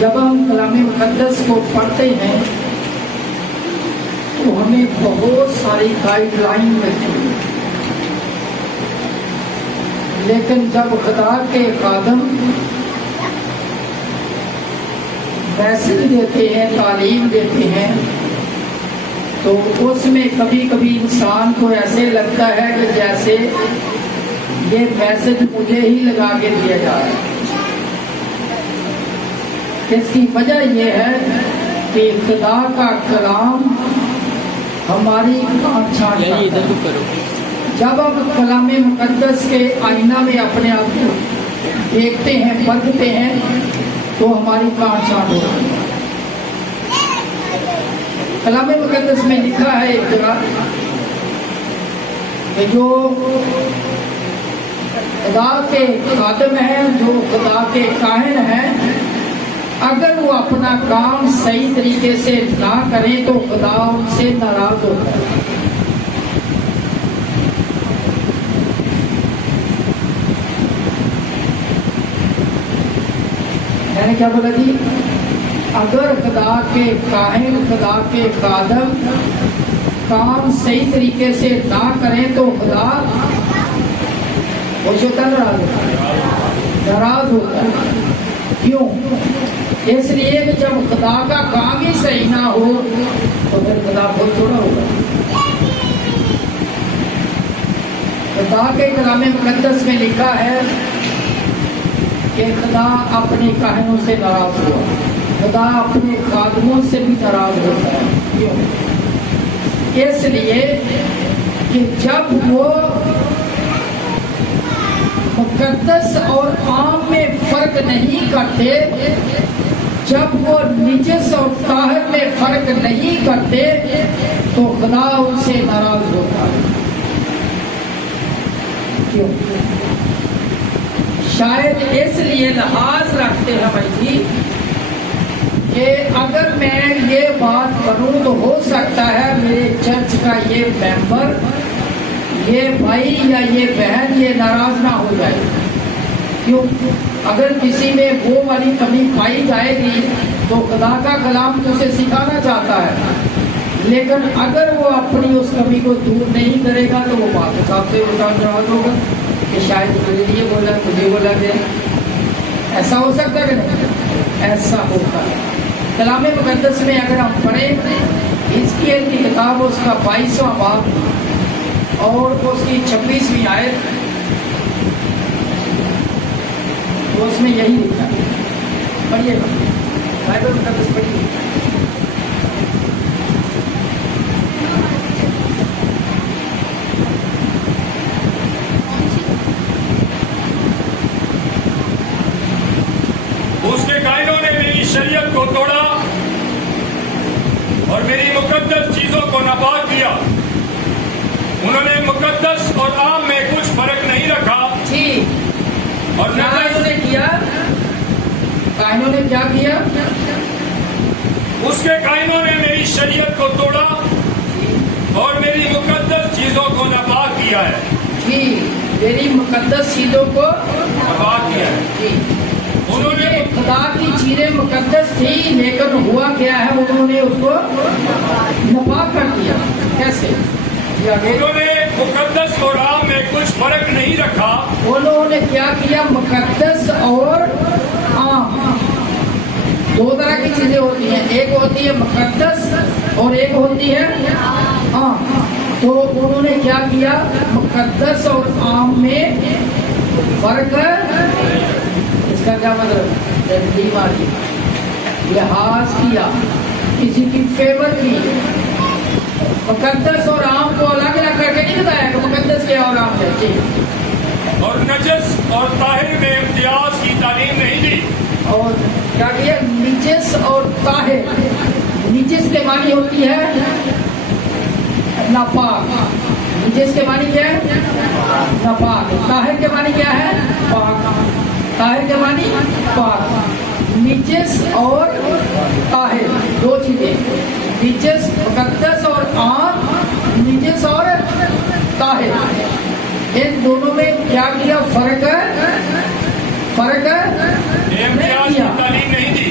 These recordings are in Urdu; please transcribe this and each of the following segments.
جب ہم کلام مقدس کو پڑھتے ہیں تو ہمیں بہت ساری گائیڈ لائن ملتی ہے، لیکن جب خدا کے خادم میسج دیتے ہیں، تعلیم دیتے ہیں، تو اس میں کبھی کبھی انسان کو ایسے لگتا ہے کہ جیسے یہ میسج مجھے ہی لگا کے دیا جا رہا ہے۔ اس کی وجہ یہ ہے کہ خدا کا کلام ہماری آنکھ چھانتا ہے۔ جب ہم کلام مقدس کے آئینہ میں اپنے آپ کو دیکھتے ہیں، پرکھتے ہیں، تو ہماری کان چھانٹ ہوتی ہے۔ کلام مقدس میں لکھا ہے ایک جگہ کہ جو خدا کے خادم ہیں، جو خدا کے کاہن ہیں، اگر وہ اپنا کام صحیح طریقے سے نہ کریں تو خدا ان سے ناراض ہوتا ہے۔ میں نے کیا بولا جی؟ اگر خدا کے کاہن، خدا کے خادم کام صحیح طریقے سے نہ کریں تو خدا ناراض ہوتا ہے۔ کیوں؟ اس لیے کہ جب خدا کا کام ہی صحیح نہ ہو تو پھر خدا بہت تھوڑا ہوگا۔ خدا کے کلام مقدس میں لکھا ہے کہ خدا اپنے کاہنوں سے ناراض ہوا، خدا اپنے خادموں سے بھی ناراض ہوتا ہے۔ کیوں؟ اس لیے کہ جب وہ مقدس اور عام میں فرق نہیں کرتے، جب وہ نجس اور طاہر میں فرق نہیں کرتے تو خدا ان سے ناراض ہوتا ہے۔ کیوں؟ شاید اس لیے لحاظ رکھتے ہیں بھائی جی کہ اگر میں یہ بات کروں تو ہو سکتا ہے میرے چرچ کا یہ ممبر، یہ بھائی یا یہ بہن یہ ناراض نہ ہو جائے۔ کیوں؟ اگر کسی میں وہ والی کمی پائی جائے گی تو خدا کا کلام تو اسے سکھانا چاہتا ہے، لیکن اگر وہ اپنی اس کمی کو دور نہیں کرے گا تو وہ بات صاحب سے ناراض ہوگا کہ شاید مجھے یہ بولا، تجھے بولا گیا۔ ایسا ہو سکتا ہے کہ نہیں؟ ایسا ہوتا ہے۔ کلام مقدس میں اگر ہم پڑھیں حزقیل کی کتاب، اس کا 22واں باب اور اس کی 26ویں آیت، تو اس میں یہی لکھا ہے۔ پڑھیے گا، بائبل مقدس پڑھیے۔ اس کے قائدوں نے میری شریعت کو توڑا اور میری مقدس چیزوں کو ناپاک کیا۔ انہوں نے مقدس اور عام میں کچھ فرق نہیں رکھا اور کائنوں نے کیا کیا؟ اس کے قائدوں نے میری شریعت کو توڑا اور میری مقدس چیزوں کو ناپاک کیا ہے۔ جی، میری مقدس چیزوں کو ناپاک کیا ہے۔ جی، انہوں نے خدا کی چیزیں مقدس تھی، لیکن ہوا کیا ہے؟ انہوں نے اس کو ناپاک کر دیا۔ کیسے؟ انہوں نے مقدس اور عام میں کچھ فرق نہیں رکھا۔ انہوں نے کیا کیا؟ مقدس اور عام، دو طرح کی چیزیں ہوتی ہیں، ایک ہوتی ہے مقدس اور ایک ہوتی ہے عام۔ تو انہوں نے کیا کیا؟ مقدس اور عام میں فرق، اس کا کیا مطلب؟ لحاظ کیا، کسی کی فیور کی۔ مقدس اور عام کو الگ الگ کر کے نہیں بتایا کہ مقدس کیا اور عام کیا۔ اور نجس اور طاہر میں امتیاز کی تعلیم نہیں دی۔ اور کیا کیا؟ نجس اور طاہر۔ نجس کے معنی ہوتی ہے ناپاک، نجس کے معنی کیا ہے؟ ناپاک۔ طاہر کے معنی کیا ہے؟ پاک۔ طاہر کے معنی پاک۔ نجس اور طاہر دو چیزیں، نجس مقدس اور عام، نجس اور طاہر، ان دونوں میں کیا فرق ہے؟ فرق نہیں کیا، تعلیم نہیں دی۔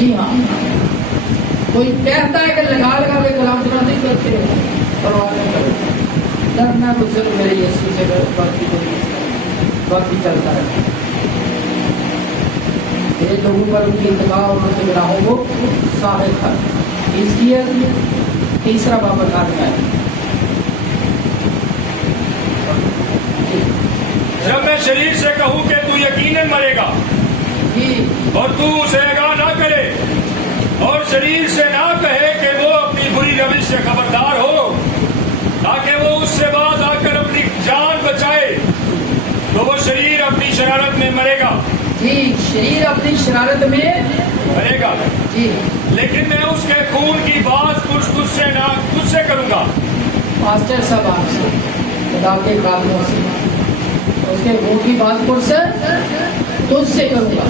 جی ہاں، کوئی کہتا ہے کہ لگا لگا کے کلام تلاوت نہیں کرتے، پرواہ نہیں کرتے، ڈرنا تو صرف میرے یسوع سے باقی کوئی باقی چلتا ہے. یہ لوگوں پر ان کی اتباع اور ان کے گناہوں کو ثابت کر. اس کی تیسرا باب بتا دیا ہے. جب میں شریر سے کہوں کہ تو یقیناً مرے گا جی اور تو اسے آگاہ نہ کرے، اور شریر سے نہ کہے کہ وہ اپنی بری روش سے خبردار ہو تاکہ وہ اس سے باز آ کر اپنی جان بچائے، تو وہ شریر اپنی شرارت میں مرے گا. جی، شریر اپنی شرارت میں مرے گا. جی، لیکن میں اس کے خون کی باز پرس تجھ سے کروں گا. ماسٹر صاحب آپ سے خدا کے قابلوں سے اس کے خون کی بات پرس تجھ سے کروں گا.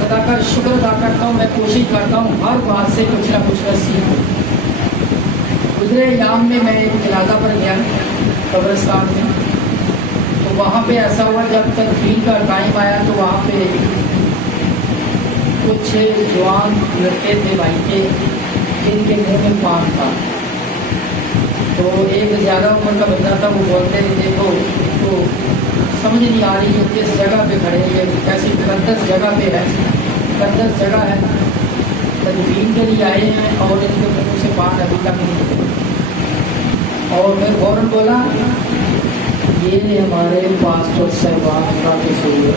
خدا کا شکر ادا کرتا ہوں. میں کوشش کرتا ہوں ہر بات سے کچھ نہ کچھ سیکھوں. گزرے ایام میں ایک جنازہ پر گیا قبرستان میں، تو وہاں پہ ایسا ہوا جب تدفین کا ٹائم آیا تو وہاں پہ کچھ جوان لڑکے تھے بھائی کے جن کے منہ میں پان تھا. تو ایک زیادہ عمر کا بندہ تھا، وہ بولتے ہیں دیکھو تو سمجھ نہیں آ رہی ہے کس جگہ پہ کھڑے ہیں، کیسی مقدس جگہ پہ ہے، مقدس جگہ ہے، تدفین کے لیے آئے ہیں اور ان کے منہ سے پان ابھی تک نہیں. اور میں فوراً بولا یہ ہمارے پاسٹر صاحبان کا قصور ہے،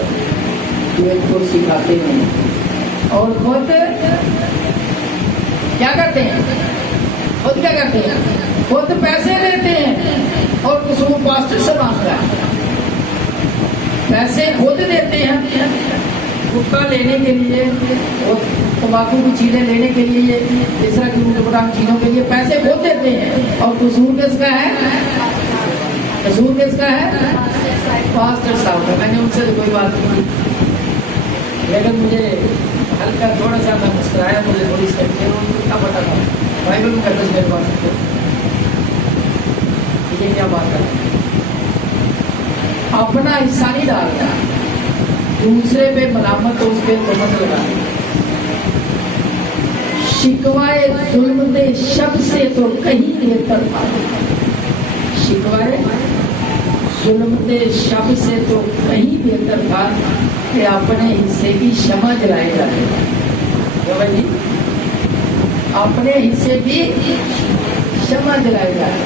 جو ان کو سکھاتے ہیں اور خود کیا کرتے ہیں، خود کیا کرتے ہیں، خود پیسے لیتے ہیں اور قصور پاسٹر سے مانگ رہا ہے. پیسے خود دیتے ہیں گٹکا لینے کے لیے اور تمباکو کی چیزیں لینے کے لیے، اس طرح کی اوٹ پٹانگ چیزوں کے لیے پیسے خود دیتے ہیں. اور قصور کس کا ہے، قصور کس کا ہے، پاسٹر صاحب کا. میں نے ان سے تو کوئی بات نہیں کی، لیکن مجھے ہلکا تھوڑا سا میں مسکرایا، مجھے تھوڑی کیا پتا تھا بائبل مقدس میرے پاس یہ کیا بات ہے. اپنا حصہ نہیں ڈالتا، دوسرے پہ ملامت تو اس پہ تہمت لگا. شکوائے ظلم دے شب سے تو کہیں بہتر تھا، شکوائے ظلم دے شب سے تو کہیں بہتر تھا کہ اپنے حصے کی شمع جلائے جائے. اپنے حصے کی شمع جلائے جائے،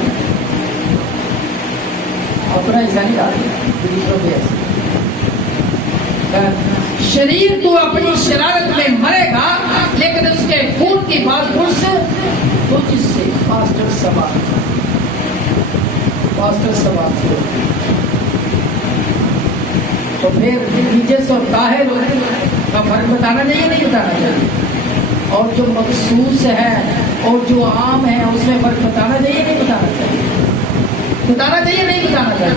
اپنا حصہ نہیں ڈالتا دوسروں پہ. شریر تو اپنی شرارت میں مرے گا، لیکن اس کے خون کی بات پرس تجھ سے پاسٹر سوال، پاسٹر سوال سے. تو پھر ریلیجس اور طاہر کا فرق بتانا چاہیے نہیں بتانا چاہیے، اور جو مخصوص ہے اور جو عام ہے اس میں فرق بتانا چاہیے نہیں بتانا چاہیے، بتانا چاہیے نہیں بتانا چاہیے.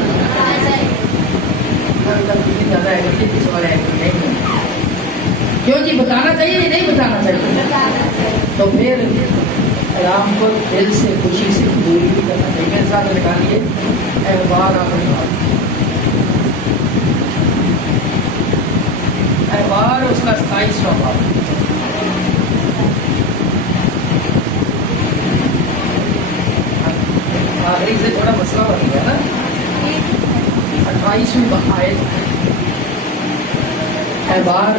زیادہ نہیں کیوں جی بتانا چاہیے نہیں بتانا چاہیے. تو پھر رام کو دل سے خوشی سے قبول بھی کرنا چاہیے. میرے ساتھ نکالیے احبار احبار اس کا 27واں باب. آخری سے تھوڑا مسئلہ بن گیا نا. 28ویں آیت احبار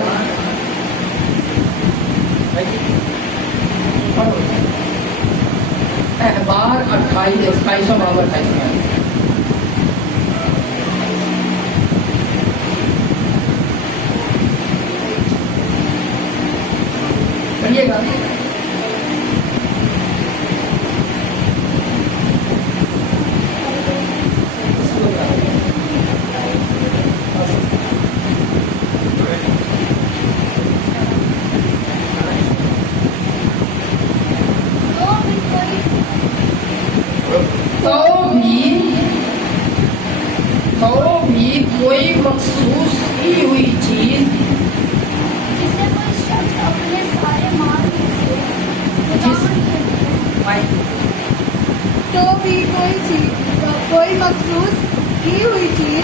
احبار 28واں باب 28واں آیت. پڑھیے گا. تو بھی کوئی مخصوص کی ہوئی چیز جسے کوئی شخص اپنے سارے مال میں سے تو بھی کوئی مخصوص کی ہوئی چیز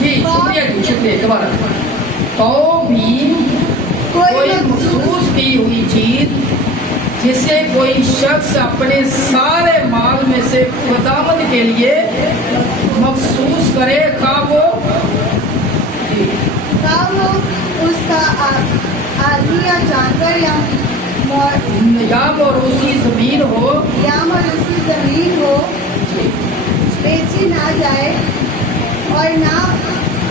جی شکریہ دوبارہ تو بھی کوئی مخصوص کی ہوئی چیز جسے کوئی شخص اپنے سارے مال میں سے خداوند کے لیے مخصوص کرے خواہ وہ جی وہ اس کا آدمی یا جانور یا موروثی زمین ہو یا موروثی زمین ہو بیچی نہ جائے اور نہ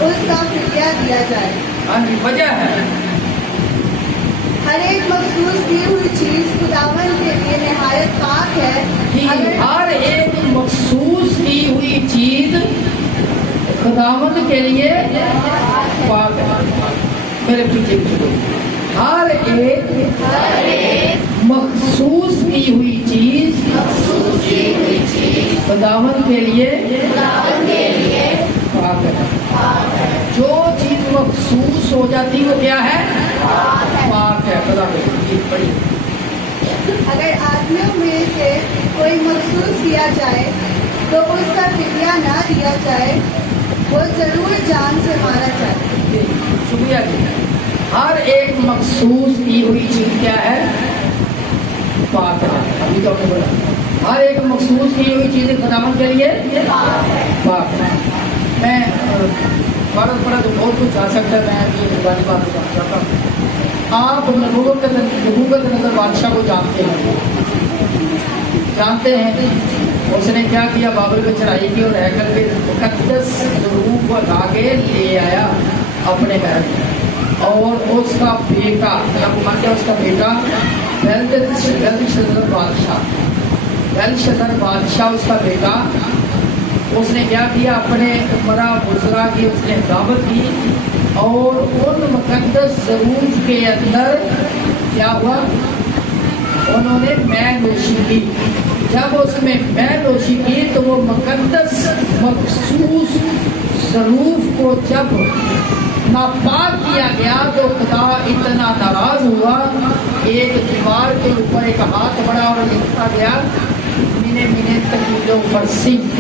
اس کا فدیہ دیا جائے. ہاں جی وجہ ہے ہر ایک مخصوص کی ہوئی چیز خداوند کے لیے نہایت پاک ہے. کہ ہر ایک مخصوص کی ہوئی چیز خداوند کے لیے پاک ہے. میرے پیچھے ہر ایک مخصوص کی ہوئی چیز خداوند کے لیے پاک ہے. جو چیز مخصوص ہو جاتی وہ کیا ہے؟ پاک ہے. پڑھی اگر آدمیوں میں سے کوئی مخصوص کیا جائے تو اس کا فدیہ نہ دیا جائے، وہ ضرور جان سے مارا جائے. شکریہ جی. ہر ایک مخصوص کی ہوئی چیز کیا ہے؟ پاک ہے. ابھی تو آپ نے بولا ہر ایک مخصوص کی ہوئی چیز خداوند کے لیے پاک ہے. میں فرض پڑا تو بہت کچھ آ سکتا ہے، میں ابھی قربانی بات چاہتا ہوں. آپ نبوت نظر بادشاہ کو جانتے ہیں اس نے کیا کیا؟ بابل پہ چڑھائی کی اور ہیکل پہ مقدس ضرور کو لا کے لے آیا اپنے محل میں. اور اس کا بیٹا اس کا بیٹا بیلشزر بادشاہ اس کا بیٹا، اس نے کیا کیا؟ اپنے عمرہ وزراء کی اس نے دعوت کی اور ان مقدس ضرور کے اندر کیا ہوا؟ انہوں نے مے نوشی کی. جب اس میں مے نوشی کی تو وہ مقدس مخصوص ضرور کو جب ناپاک کیا گیا تو خدا اتنا ناراض ہوا. ایک دیوار کے اوپر ایک ہاتھ بڑا اور لکھا گیا مینے تکیلوں پر سنگ،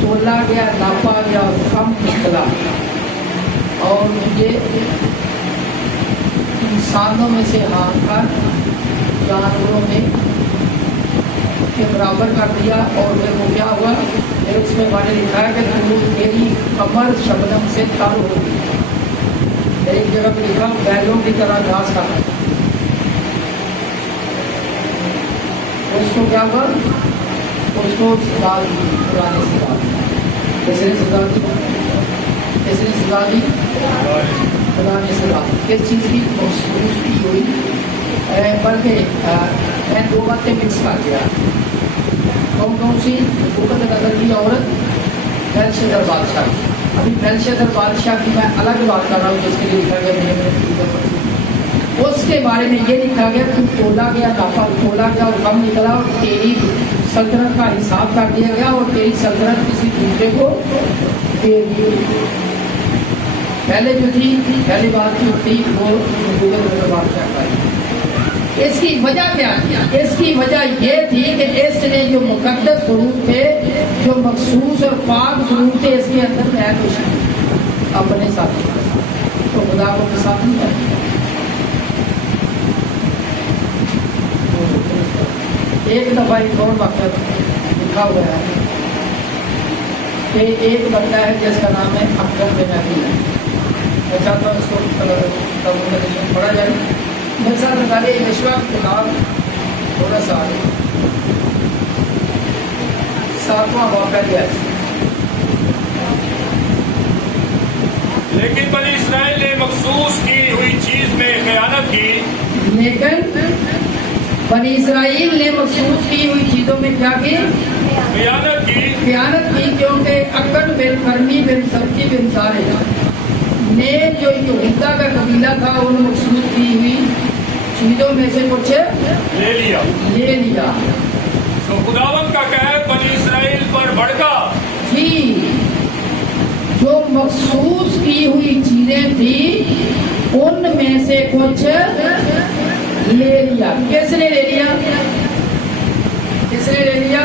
تولا گیا، ناپا گیا اور کم نکلا. اور مجھے انسانوں میں سے ہاتھ کر جانوروں میں کے برابر کر دیا. اور پھر وہ کیا ہوا؟ پھر اس میں نے لکھا ہے کہ میری کمر شبنم سے تر ہو گئی. ایک جگہ پہ لکھا بیلوں کی طرح گھاس کھانا. اس کو کیا ہوا؟ اس کو سزا دی. پرانے سزا دی. کس نے سزا دی؟ کس نے سزا دی؟ خدا نے سزا دی. کس چیز کی؟ مخصوص کی ہوئی. بلکہ میں دو باتیں مکس کر دیا. کون سی؟ حکومت نظر کی عورت بیلشزر بادشاہ. ابھی بیلشزر بادشاہ کی میں الگ بات کر رہا ہوں جس کے لیے لکھا گیا اس کے بارے میں یہ لکھا گیا تو تولا گیا، ناپا تولا گیا اور کم نکلا اور تیری سلطنت کا حساب کر دیا گیا اور تیری سلطنت کسی دوسرے کو دے دی. پہلے جو تھی پہلی بات جو تھی وہ حکومت بادشاہ کا. اس کی وجہ کیا تھی؟ اس کی وجہ یہ تھی کہ اس نے جو مقدس ضرور تھے، جو مخصوص اور پاک ضرور تھے، اس کے اندر میں کچھ اپنے ساتھ تو خدا کو کے ساتھ نہیں کرتی. ایک دفعہ ایک اور وقت لکھا ہوا ہے کہ ایک بندہ ہے جس کا نام ہے اکرم بن ابی. میں چاہتا ہوں اس کو پڑھا جائے. میرے ساتھ نکالے یشوا کی کتاب تھوڑا سا 7واں واقعہ دیا. لیکن بنی اسرائیل نے مخصوص کی ہوئی چیز میں خیانت کی. لیکن بنی اسرائیل نے مخصوص کی ہوئی چیزوں میں کیا کی؟ خیانت کی. کیونکہ اکڑ بن کرمی بن سبزی بن سارے نے جو یہودا کا قبیلہ تھا ان مخصوص کی ہوئی چیزوں میں سے کچھ لے لیا. تو خداوند کا قہر بنی اسرائیل پر بھڑکا. جی جو مخصوص کی ہوئی چیزیں تھی ان میں سے کچھ لے لیا. کس نے لے لیا؟ کس نے لے لیا؟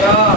4।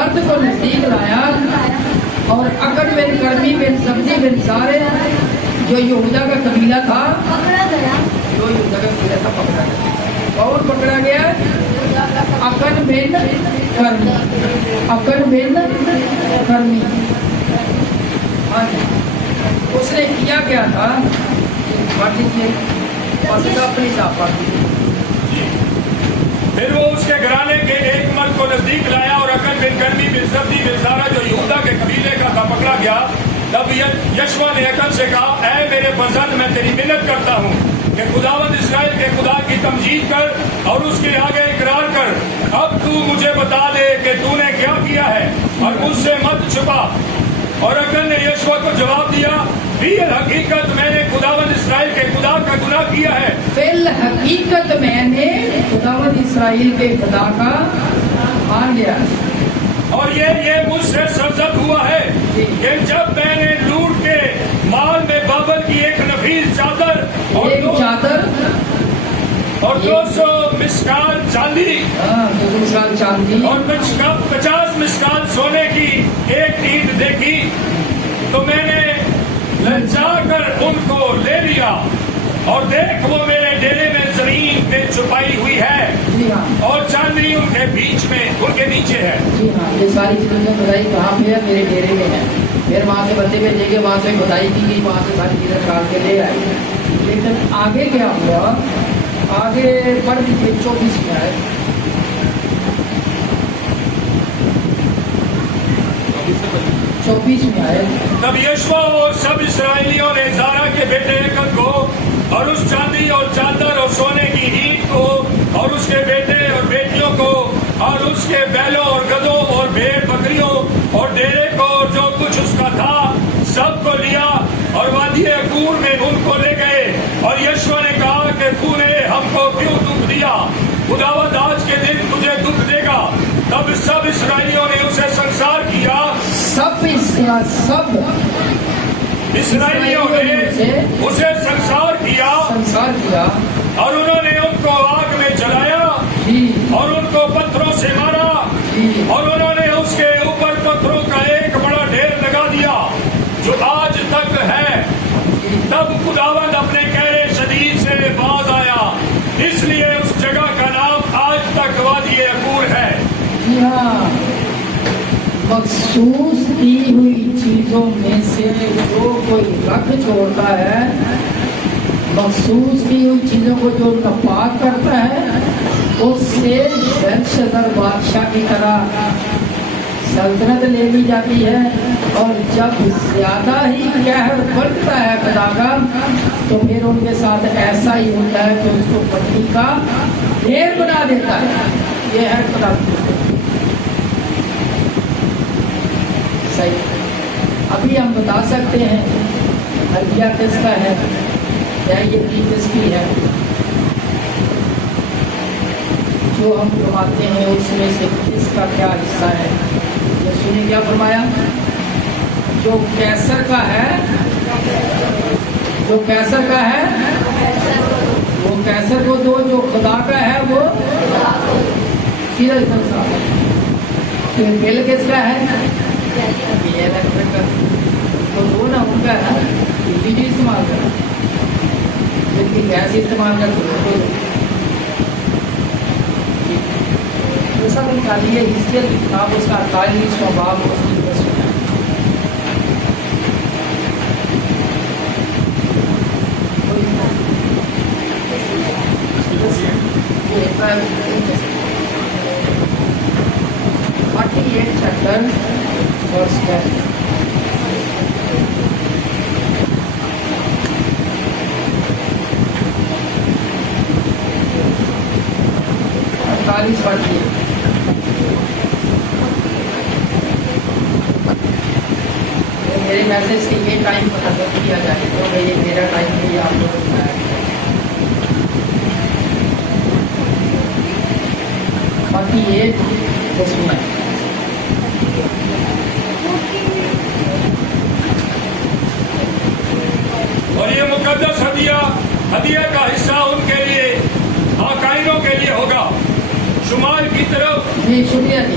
مرد کو نزدیک لایا اور اکن بن کرمی بن سبزی بن سارے جو یہودا کا قبیلہ تھا، پکڑا گیا جو یہودا کا قبیلہ تھا پکڑا گیا۔ کون پکڑا گیا؟ اکن بن کرمی، اکن بن کرمی۔ ہاں جی۔ اس نے کیا کیا تھا؟ پڑھ لیجیے، اپنی صاف پڑھ لیجیے۔ پھر وہ اس کے گھرانے کے ایک مرد کو نزدیک لایا اور اکن بن کرمی بن سبزی بن سارا جو یہودا کے قبیلے کا تھا پکڑا گیا۔ تب یشوا نے اکن سے کہا، اے میرے فرزند، میں تیری منت کرتا ہوں کہ خداوند اسرائیل کے خدا کی تمجید کر اور اس کے آگے اقرار کر۔ اب تو مجھے بتا دے کہ تو نے کیا کیا ہے اور مجھ سے مت چھپا۔ اور اکن نے یشوا کو جواب دیا، فی الحقیقت میں نے خداوند اسرائیل کے خدا کا گناہ کیا ہے۔ فی الحقیقت میں نے خداوند اسرائیل کے خدا کا مان لیا اور یہ مجھ سے سرزد ہوا ہے کہ جب میں نے لوٹ کے مال میں بابل کی ایک نفیس چادر اور ایک چادر اور 200 مسکال چاندی 200 مسکال چاندی اور 50 مسکال سونے کی ایک اینٹ دیکھی تو میں نے للچا کر ان کو لے لیا، اور دیکھ وہ میرے ڈیرے میں زمین میں چھپائی ہوئی ہے، جی ہاں اور چاندنی ان کے بیچ میں ان کے نیچے ہے۔ جی ہاں، یہ ساری چیزیں بتائی کہاں پہ ہے؟ میرے ڈیرے میں ہے۔ پھر وہاں سے بندے بھیجے گئے، وہاں سے کھدائی کی گئی، وہاں سے ساری چیزیں نکال کے لے آئی۔ لیکن آگے کیا ہوا؟ آگے پڑھ لیجیے 24 میں آئے۔ 24 میں آئے۔ تب یشوا اور سب اسرائیلیوں نے زارا کے بیٹے اکن کو اور اس چاندی اور چادر اور سونے کی اینٹ کو اور اس کے بیٹے اور بیٹیوں کو اور اس کے بیلوں اور گدوں اور بھیڑ بکریوں اور ڈیرے کو اور جو کچھ اس کا تھا سب کو لیا اور وادی عکور میں ان کو لے گئے۔ اور یشوا نے کہا کہ تو نے ہم کو کیوں دکھ دیا؟ خداوند آج کے دن تجھے دکھ دے گا۔ تب سب اسرائیلیوں نے اسے سنسار کیا، سب اسرائیلیوں نے اسے سنسار کیا اور انہوں نے ان کو آگ میں جلایا اور ان کو پتھروں سے مارا اور انہوں نے اس کے اوپر پتھروں کا ایک بڑا ڈھیر لگا دیا جو آج تک ہے۔ تب خداوند اپنے کہرے شدید سے باز آیا، اس لیے اس جگہ کا نام آج تک وادی عکور ہے۔ جی ہاں، مخصوص کی ہوئی چیزوں میں سے جو کوئی رکھ چھوڑتا ہے، مخصوص کی ہوئی چیزوں کو جو ناپاک کرتا ہے، اس سے بلشزر بادشاہ کی طرح سلطنت لے لی جاتی ہے، اور جب زیادہ ہی قہر بڑھتا ہے خدا کا تو پھر ان کے ساتھ ایسا ہی ہوتا ہے کہ اس کو پٹی کا ڈھیر بنا دیتا ہے۔ یہ ہے خدا کی صحیح۔ ابھی ہم بتا سکتے ہیں حلیہ کس کا ہے یا یہ کس کی ہے؟ جو ہم کماتے ہیں اس میں سے کس کا کیا حصہ ہے؟ یسوع نے کیا فرمایا؟ جو کیسر کا ہے، جو کیسر کا ہے وہ کیسر کو دو، جو خدا کا ہے وہ سیدھا پھر بل کس کا ہے؟ یہ الیکٹرک کا تو وہ نا ان کا ہے، بجلی استعمال کرنا، جن کی گیس استعمال کرتے سب نکالیے ہسٹری کی کتاب، اس کا 48واں باب اس کی تصویر ہے۔ چیپٹر ورس 10 48 پڑھیے۔ میرے میسج سے یہ ٹائم ختم کیا جائے تو یہ میرا ٹائم بھی آپ لوگوں کا ہے۔ باقی یہ تو سنا ہے۔ اور یہ مقدس ہدیہ کا حصہ ان کے لیے آقائنوں کے لیے ہوگا۔ شمال کی طرف جی شکریہ جی،